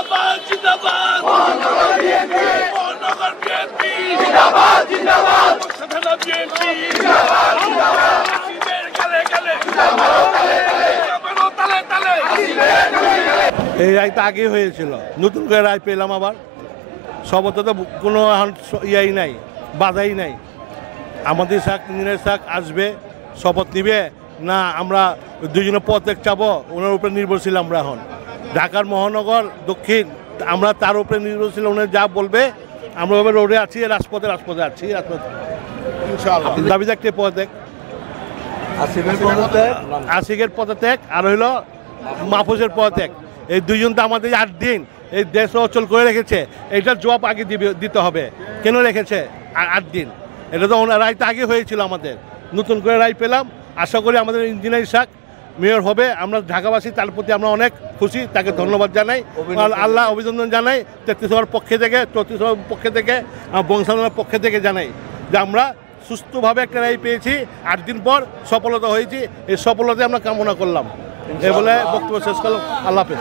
জিন্দাবাদ জিন্দাবাদ মহানগর বিএনপি জিন্দাবাদ জিন্দাবাদ সাধারণ বিএনপি জিন্দাবাদ জিন্দাবাদ গেলে গেলে তালে তালে এই রায়টা আগেই হয়েছিল, নতুন করে রায় পেলাম আবার। শপথ তো কোনো ইয়াই নাই, বাধাই নাই। আমাদের শাক ইঞ্জিনিয়ার শাক আসবে, শপথ নিবে না আমরা দুজনে পথে চাবো, ওনার উপরে নির্ভরশীল আমরা এখন। ঢাকার মহানগর দক্ষিণ আমরা তার উপরে নির্ভরশীল, উনি যা বলবে আমরা ওভাবে রোডে আছি, রাজপথে আছি। দাবি থাকতে পদত্যাগ, আশিকের পদত্যাগ আর হইল মাহফুজের পদত্যাগ। এই দুইজন তো আমাদের 8 দিন এই দেশ অচল করে রেখেছে, এইটার জবাব আগে দিতে হবে। কেন রেখেছে 8 দিন? এটা তো রায়টা আগে হয়েছিল আমাদের, নতুন করে রায় পেলাম। আশা করি আমাদের ইঞ্জিনিয়ার শাক মেয়র হবে। আমরা ঢাকাবাসী তার প্রতি আমরা অনেক খুশি, তাকে ধন্যবাদ জানাই, আল্লাহ অভিনন্দন জানাই। 33 ওয়ার্ড পক্ষে থেকে, 34 ওয়ার্ড পক্ষে থেকে, বংশালের পক্ষে থেকে জানাই যে আমরা সুস্থভাবে একটা রায় পেয়েছি। 8 দিন পর সফলতা হয়েছি, এই সফলতা আমরা কামনা করলাম। এ বলে বক্তব্য শেষ করলাম। আল্লাহ হাফেজ।